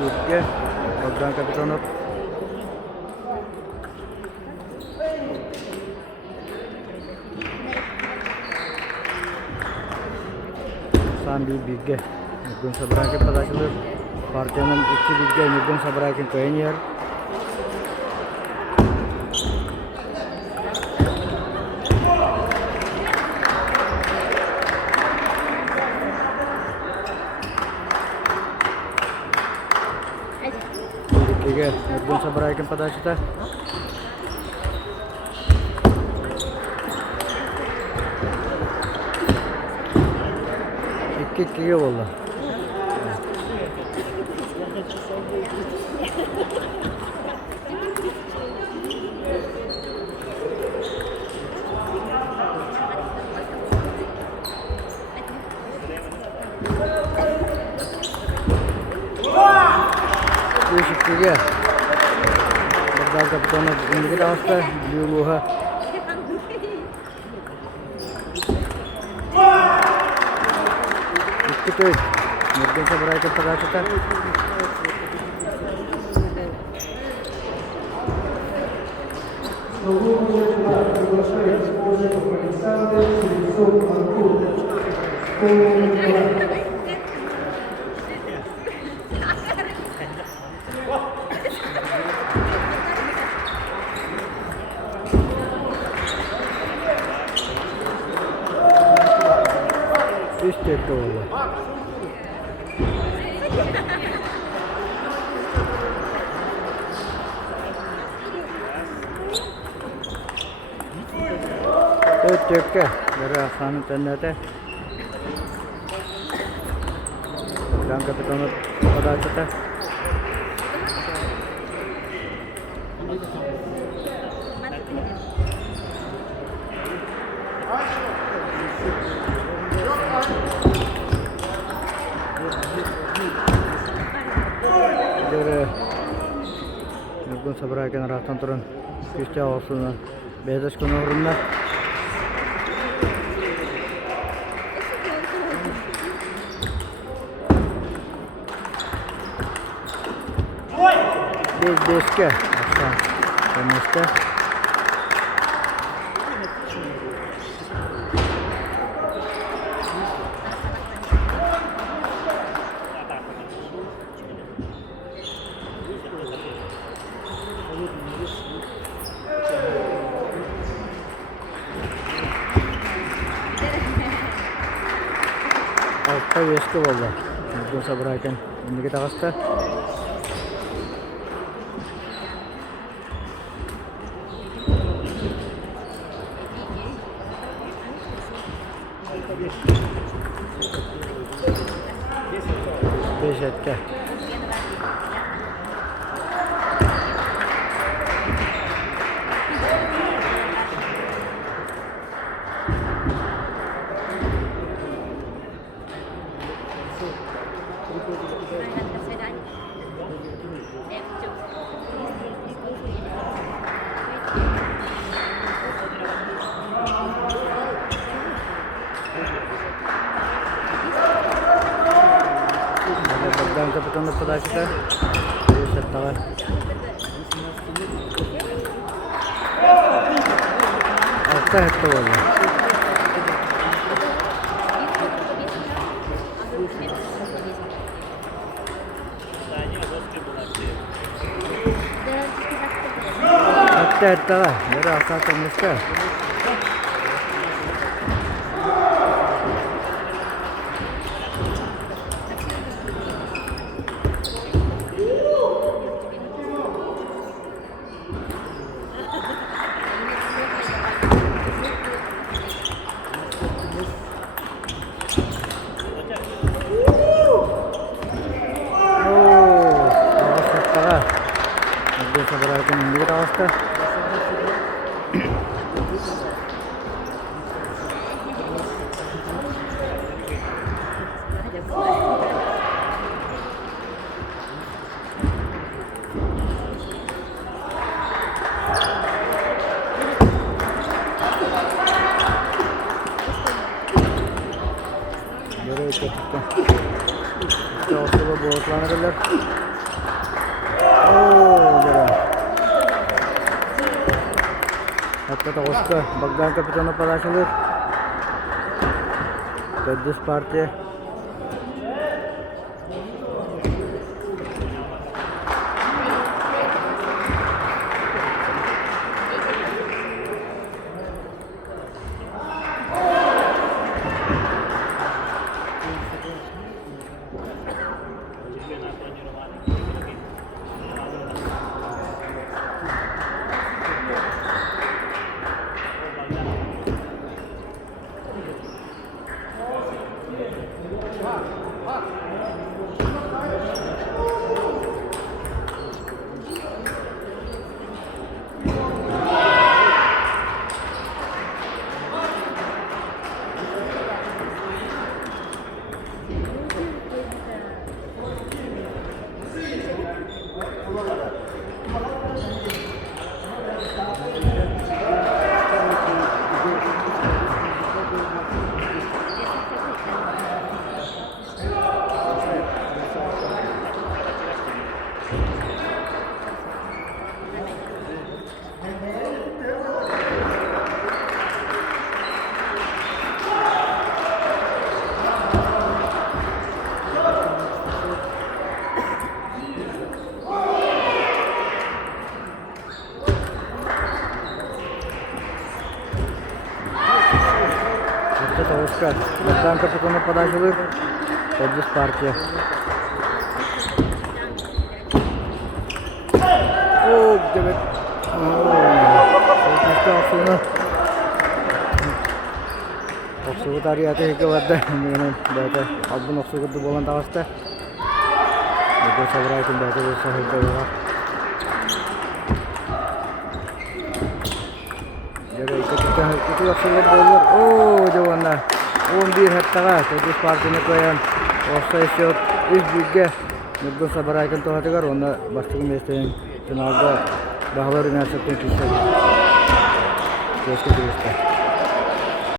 Birge Bogdan Kapitanov. Sambil Birge Nurgun Sabrakin Padashılır. Partiyanın 2 Birge Nurgun Sabrakin Koyeniyer. Birge Nurgun Sabrakin Padashılır. İki oldu. Değişikliğe. Bogdan Kapitanov indiki dansta Lyuluha. Ikki Nurgun Sabrakin Padashılır. İşte oldu. Cek dari Hasan Tendate Bogdan Kapitanov Padashılır. Dari Nurgun Sabrakin rahattan turun Küçük olsun. Beyaz konu uğrunda. Deske aşağı dönüşte. Altta deske oldu. Nurgun Sabrakin indiki dansta. Beşetke. Bogdan Kapitanov Padashılır. Beşetler. Altta hep oldu. Hatta var. Dari Hasan Tendate. Nurgun Sabrakin indiki dansta. Böyle kötükten. İşte o sıvı boğutlanırlar. jara. Hatta to'g'risida Bogdan kapitani padashilib. Teddis partiya. Oscar, Bogdan kapitani padashilib. Teddis partiya. Demek. Oqsuvi tariyati hikoyatda meni bayta albin oqsuvida bo'lgan tavasida. Bu sabraytim bayta bo'lsa hikoyatda. Jara ikki oqsuvda bo'lur. Javonlar 11 haftaga Teddis partiyani qo'ygan. O'sha счет 3-ga Nurdan Sabaraykan to'g'atigar. Onda boshqa mesdan finalda Bag'lar Universitetining